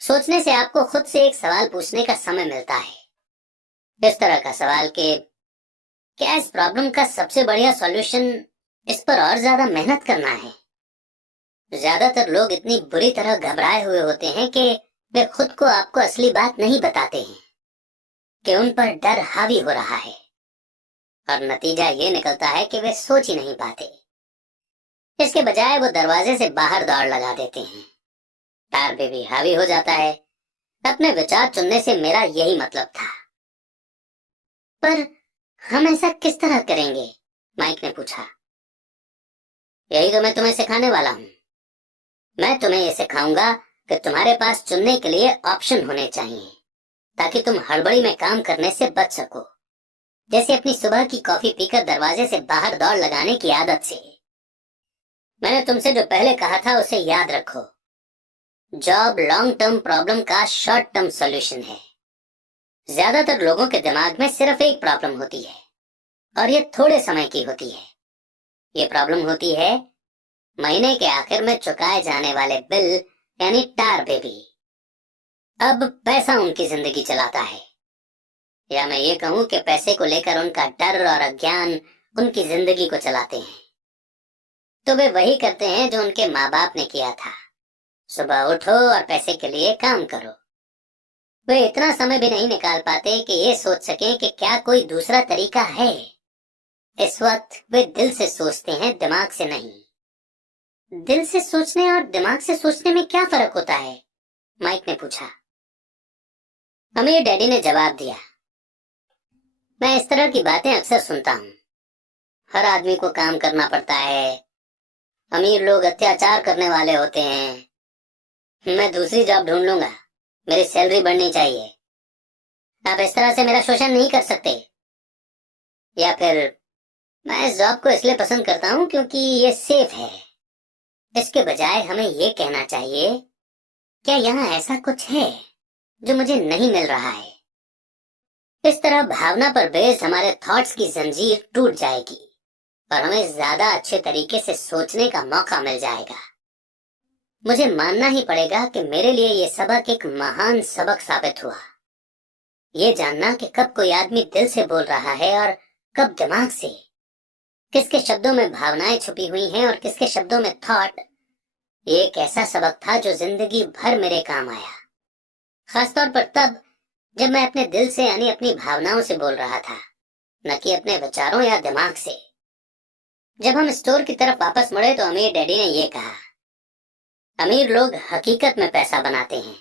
सोचने से आपको खुद से एक सवाल पूछने का समय मिलता है। इस तरह का सवाल कि क्या इस प्रॉब्लम का सबसे बढ़िया सॉल्यूशन इस पर और ज्यादा मेहनत करना है। ज्यादातर लोग इतनी बुरी तरह घबराए हुए होते हैं कि वे खुद को आपको असली बात नहीं बताते हैं कि उन पर डर हावी हो रहा है, और नतीजा ये निकलता है कि वे सोच ही नहीं पाते। इसके बजाय वो दरवाजे से बाहर दौड़ लगा देते हैं। तार पे भी हावी हो जाता है। अपने विचार चुनने से मेरा यही मतलब था। पर हम ऐसा किस तरह करेंगे? माइक ने पूछा। यही तो मैं तुम्हें सिखाने वाला हूँ। मैं तुम्हें ये सिखाऊंगा कि तुम्हारे पास चुनने के लिए ऑप्शन होने चाहिए, ताकि तुम हड़बड़ी में काम करने से बच सको। जैसे अपनी सुबह की कॉफी पीकर दरवाजे से बाहर दौड़ लगाने की आदत से। मैंने तुमसे जो पहले कहा था उसे याद रखो। जॉब लॉन्ग टर्म प्रॉब्लम का शॉर्ट टर्म सॉल्यूशन है। ज्यादातर लोगों के दिमाग में सिर्फ एक प्रॉब्लम होती है, और ये थोड़े समय की होती है। ये प्रॉब्लम होती है महीने के आखिर में चुकाए जाने वाले बिल, यानी टार बेबी। अब पैसा उनकी जिंदगी चलाता है, या मैं ये कहूं कि पैसे को लेकर उनका डर और अज्ञान उनकी जिंदगी को चलाते हैं। तो वे वही करते हैं जो उनके माँ बाप ने किया था। सुबह उठो और पैसे के लिए काम करो। वे इतना समय भी नहीं निकाल पाते कि ये सोच सकें कि क्या कोई दूसरा तरीका है। इस वक्त वे दिल से सोचते हैं, दिमाग से नहीं। दिल से सोचने और दिमाग से सोचने में क्या फर्क होता है? माइक ने पूछा। अमीर डैडी ने जवाब दिया। मैं इस तरह की बातें अक्सर सुनता हूँ। हर आदमी को काम करना पड़ता है। अमीर लोग अत्याचार करने वाले होते हैं। मैं दूसरी जॉब ढूंढ लूंगा, मेरी सैलरी बढ़नी चाहिए। आप इस तरह से मेरा शोषण नहीं कर सकते। या फिर मैं इस जॉब को इसलिए पसंद करता हूँ क्योंकि ये सेफ है। इसके बजाय हमें ये कहना चाहिए, क्या यहाँ ऐसा कुछ है जो मुझे नहीं मिल रहा है? इस तरह भावना पर बेस्ड हमारे थॉट्स की जंजीर टूट जाएगी और हमें ज्यादा अच्छे तरीके से सोचने का मौका मिल जाएगा। मुझे मानना ही पड़ेगा कि मेरे लिए ये सबक एक महान सबक साबित हुआ। ये जानना कि कब कोई आदमी दिल से बोल रहा है और कब दिमाग से, किसके शब्दों में भावनाएं छुपी हुई हैं और किसके शब्दों में थॉट, ये एक ऐसा सबक था जो जिंदगी भर मेरे काम आया। खासतौर पर तब जब मैं अपने दिल से यानी अपनी भावनाओं से बोल रहा था, न कि अपने विचारों या दिमाग से। जब हम स्टोर की तरफ वापस मुड़े तो अमीर डैडी ने यह कहा, अमीर लोग हकीकत में पैसा बनाते हैं,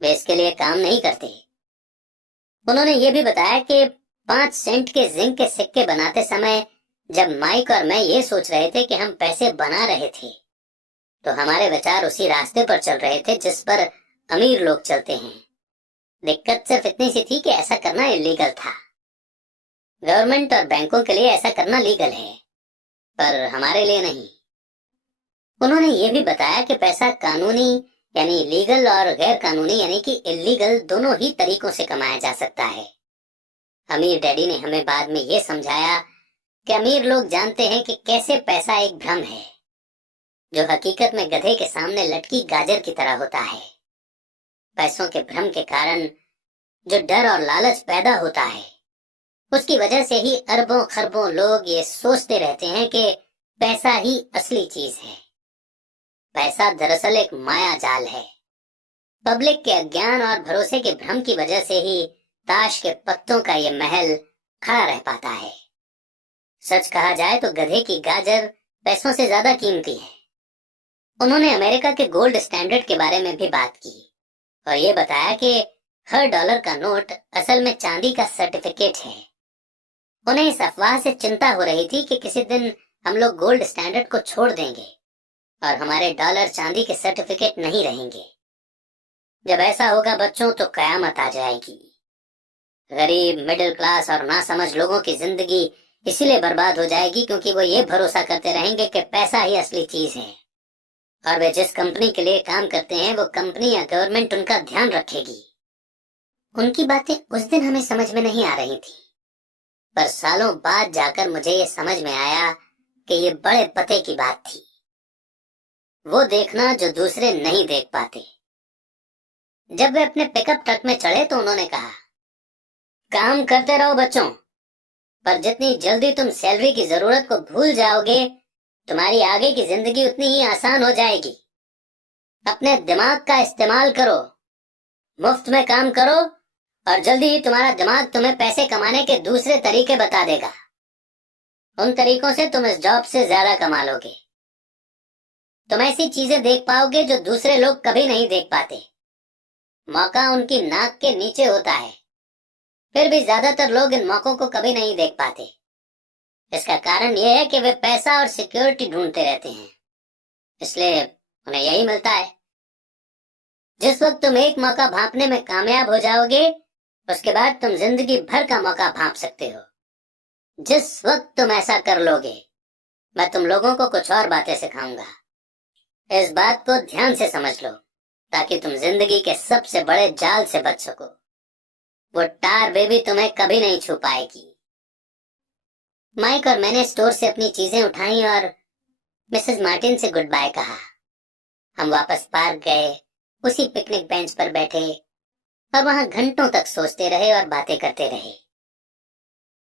वे इसके लिए काम नहीं करते। उन्होंने ये भी बताया कि 5 सेंट के जिंक के सिक्के बनाते समय जब माइक और मैं ये सोच रहे थे कि हम पैसे बना रहे थे, तो हमारे विचार उसी रास्ते पर चल रहे थे जिस पर अमीर लोग चलते हैं। दिक्कत सिर्फ इतनी सी थी कि ऐसा करना इलीगल था। गवर्नमेंट और बैंकों के लिए ऐसा करना लीगल है, पर हमारे लिए नहीं। उन्होंने ये भी बताया कि पैसा कानूनी यानी लीगल और गैर कानूनी यानी कि इलीगल दोनों ही तरीकों से कमाया जा सकता है। अमीर डैडी ने हमें बाद में ये समझाया कि अमीर लोग जानते हैं कि कैसे पैसा एक भ्रम है, जो हकीकत में गधे के सामने लटकी गाजर की तरह होता है। पैसों के भ्रम के कारण जो डर और लालच पैदा होता है, उसकी वजह से ही अरबों खरबों लोग ये सोचते रहते हैं कि पैसा ही असली चीज है। पैसा दरअसल एक माया जाल है। पब्लिक के अज्ञान और भरोसे के भ्रम की वजह से ही ताश के पत्तों का ये महल खड़ा रह पाता है। सच कहा जाए तो गधे की गाजर पैसों से ज्यादा कीमती है। उन्होंने अमेरिका के गोल्ड स्टैंडर्ड के बारे में भी बात की और ये बताया कि हर डॉलर का नोट असल में चांदी का सर्टिफिकेट है। उन्हें इस अफवाह से चिंता हो रही थी कि किसी दिन हम लोग गोल्ड स्टैंडर्ड को छोड़ देंगे और हमारे डॉलर चांदी के सर्टिफिकेट नहीं रहेंगे। जब ऐसा होगा बच्चों, तो कयामत आ जाएगी। गरीब, मिडिल क्लास और नासमझ लोगों की जिंदगी इसीलिए बर्बाद हो जाएगी क्योंकि वो ये भरोसा करते रहेंगे कि पैसा ही असली चीज है, और वे जिस कंपनी के लिए काम करते हैं वो कंपनी या गवर्नमेंट उनका ध्यान रखेगी। उनकी बातें उस दिन हमें समझ में नहीं आ रही थी, पर सालों बाद जाकर मुझे ये समझ में आया कि ये बड़े पते की बात थी। वो देखना जो दूसरे नहीं देख पाते। जब वे अपने पिकअप ट्रक में चढ़े तो उन्होंने कहा, काम करते रहो बच्चों, पर जितनी जल्दी तुम सैलरी की जरूरत को भूल जाओगे, तुम्हारी आगे की जिंदगी उतनी ही आसान हो जाएगी। अपने दिमाग का इस्तेमाल करो, मुफ्त में काम करो और जल्दी ही तुम्हारा दिमाग तुम्हें पैसे कमाने के दूसरे तरीके बता देगा। उन तरीकों से तुम इस जॉब से ज्यादा कमा लोगे। तुम ऐसी चीजें देख पाओगे जो दूसरे लोग कभी नहीं देख पाते। मौका उनकी नाक के नीचे होता है, फिर भी ज्यादातर लोग इन मौकों को कभी नहीं देख पाते। इसका कारण यह है कि वे पैसा और सिक्योरिटी ढूंढते रहते हैं, इसलिए उन्हें यही मिलता है। जिस वक्त तुम एक मौका भांपने में कामयाब हो जाओगे, उसके बाद तुम जिंदगी भर का मौका भांप सकते हो। जिस वक्त तुम ऐसा कर लोगे, मैं तुम लोगों को कुछ और बातें सिखाऊंगा। इस बात को ध्यान से समझ लो, ताकि तुम जिंदगी के सबसे बड़े जाल से बच सको। वो टार बेबी तुम्हें कभी नहीं छू पाएगी। माइक और मैंने स्टोर से अपनी चीजें उठाई और मिसेस मार्टिन से गुड बाय कहा। हम वापस पार्क गए, उसी पिकनिक बेंच पर बैठे और वहां घंटों तक सोचते रहे और बातें करते रहे।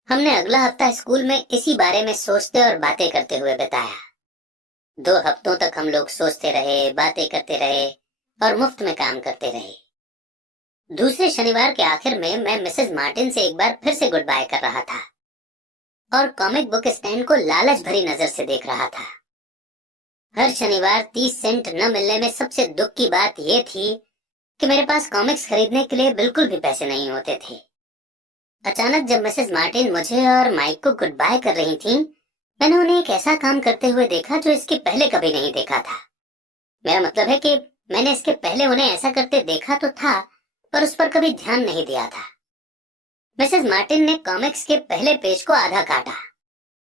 हमने अगला हफ्ता स्कूल में इसी बारे में सोचते और बातें करते हुए बिताया। 2 हफ्तों तक हम लोग सोचते रहे, बातें करते रहे और मुफ्त में काम करते रहे। दूसरे शनिवार के आखिर में मैं मिसेस मार्टिन से एक बार फिर से गुड बाय कर रहा था और कॉमिक बुक स्टैंड को लालच भरी नजर से देख रहा था। हर शनिवार 30 सेंट न मिलने में सबसे दुख की बात यह थी कि मेरे पास कॉमिक्स खरीदने के लिए बिल्कुल भी पैसे नहीं होते थे। अचानक जब मिसेस मार्टिन मुझे और माइक को गुड बाय कर रही थीं, मैंने उन्हें एक ऐसा काम करते हुए देखा जो इसके पहले कभी नहीं देखा था। मेरा मतलब है कि मैंने इसके पहले उन्हें ऐसा करते देखा तो था, पर उस पर कभी ध्यान नहीं दिया था। मिसेस मार्टिन ने कॉमिक्स के पहले पेज को आधा काटा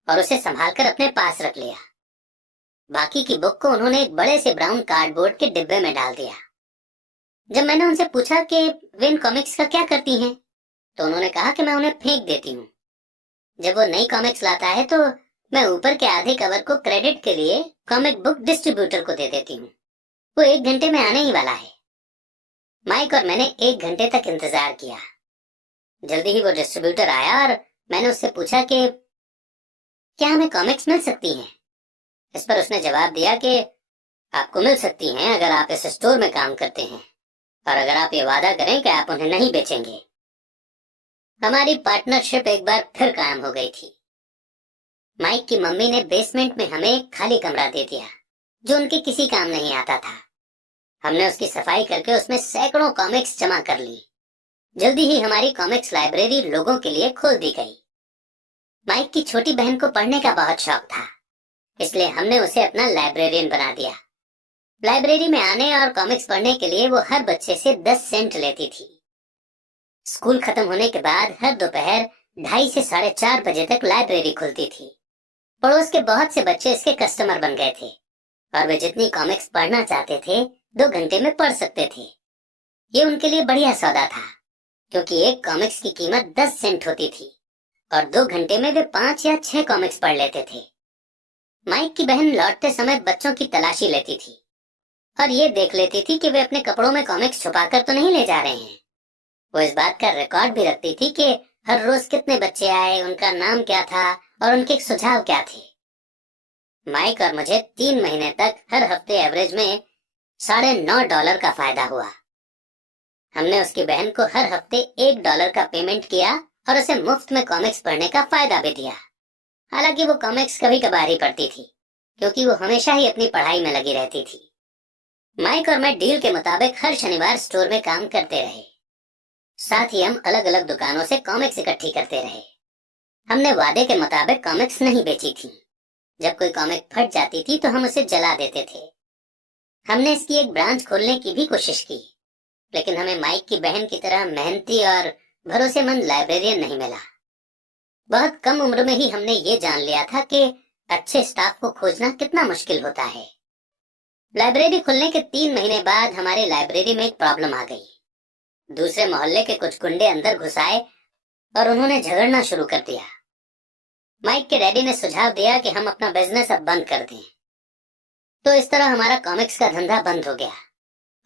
और उसे संभालकर अपने पास रख लिया। बाकी की बुक को उन्होंने एक बड़े से ब्राउन कार्डबोर्ड के डिब्बे में डाल दिया। जब मैंने उनसे पूछा कि वे इन कॉमिक्स का क्या करती हैं, तो उन्होंने कहा कि मैं उन्हें फेंक देती हूँ। जब वो नई कॉमिक्स लाता है तो मैं ऊपर के आधे कवर को क्रेडिट के लिए कॉमिक बुक डिस्ट्रीब्यूटर को दे देती हूँ। वो 1 घंटे में आने ही वाला है। माइक और मैंने 1 घंटे तक इंतजार किया। जल्दी ही वो डिस्ट्रीब्यूटर आया और मैंने उससे पूछा कि क्या हमें कॉमिक्स मिल सकती हैं। इस पर उसने जवाब दिया कि आपको मिल सकती हैं अगर आप इस स्टोर में काम करते हैं और अगर आप ये वादा करें कि आप उन्हें नहीं बेचेंगे। हमारी पार्टनरशिप एक बार फिर कायम हो गई थी। माइक की मम्मी ने बेसमेंट में हमें एक खाली कमरा दे दिया जो उनके किसी काम नहीं आता था। हमने उसकी सफाई करके उसमें सैकड़ों कॉमिक्स जमा कर ली। जल्दी ही हमारी कॉमिक्स लाइब्रेरी लोगों के लिए खोल दी गई। माइक की छोटी बहन को पढ़ने का बहुत शौक था, इसलिए हमने उसे अपना लाइब्रेरियन बना दिया। लाइब्रेरी में आने और कॉमिक्स पढ़ने के लिए वो हर बच्चे से 10 सेंट लेती थी। स्कूल खत्म होने के बाद हर दोपहर 2:30 से 4:30 बजे तक लाइब्रेरी खुलती थी। पड़ोस के बहुत से बच्चे इसके कस्टमर बन गए थे और वे जितनी कॉमिक्स पढ़ना चाहते थे 2 घंटे में पढ़ सकते थे। ये उनके लिए बढ़िया सौदा था, क्योंकि एक कॉमिक्स की कीमत 10 सेंट होती थी और 2 घंटे में वे 5 या 6 कॉमिक्स पढ़ लेते थे। माइक की बहन लौटते समय बच्चों की तलाशी लेती थी और ये देख लेती थी कि वे अपने कपड़ों में कॉमिक्स छुपाकर तो नहीं ले जा रहे हैं। वो इस बात का रिकॉर्ड भी रखती थी कि हर रोज कितने बच्चे आए, उनका नाम क्या था और उनके सुझाव क्या थे। माइक और मुझे 3 महीने तक हर हफ्ते एवरेज में $9.5 का फायदा हुआ। हमने उसकी बहन को हर हफ्ते $1 का पेमेंट किया और उसे मुफ्त में कॉमिक्स पढ़ने का फायदा भी दिया। हालांकि वो कॉमिक्स कभी कभार ही पढ़ती थी, क्योंकि वो हमेशा ही अपनी पढ़ाई में लगी रहती थी। माइक और मैं डील के मुताबिक हर शनिवार स्टोर में काम करते रहे। साथ ही हम अलग अलग दुकानों से कॉमिक्स इकट्ठी करते रहे। हमने वादे के मुताबिक कॉमिक्स नहीं बेची थी। जब कोई कॉमिक फट जाती थी तो हम उसे जला देते थे। हमने इसकी एक ब्रांच खोलने की भी कोशिश की, लेकिन हमें माइक की बहन की तरह मेहनती और भरोसेमंद लाइब्रेरियन नहीं मिला। बहुत कम उम्र में ही हमने ये जान लिया था कि अच्छे स्टाफ को खोजना कितना मुश्किल होता है। लाइब्रेरी खुलने के 3 महीने बाद हमारी लाइब्रेरी में एक प्रॉब्लम आ गई। दूसरे मोहल्ले के कुछ गुंडे अंदर घुस आए और उन्होंने झगड़ना शुरू कर दिया। माइक के डैडी ने सुझाव दिया कि हम अपना बिजनेस अब बंद कर दें। तो इस तरह हमारा कॉमिक्स का धंधा बंद हो गया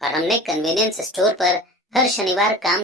और हमने कन्वीनियंस स्टोर पर हर शनिवार काम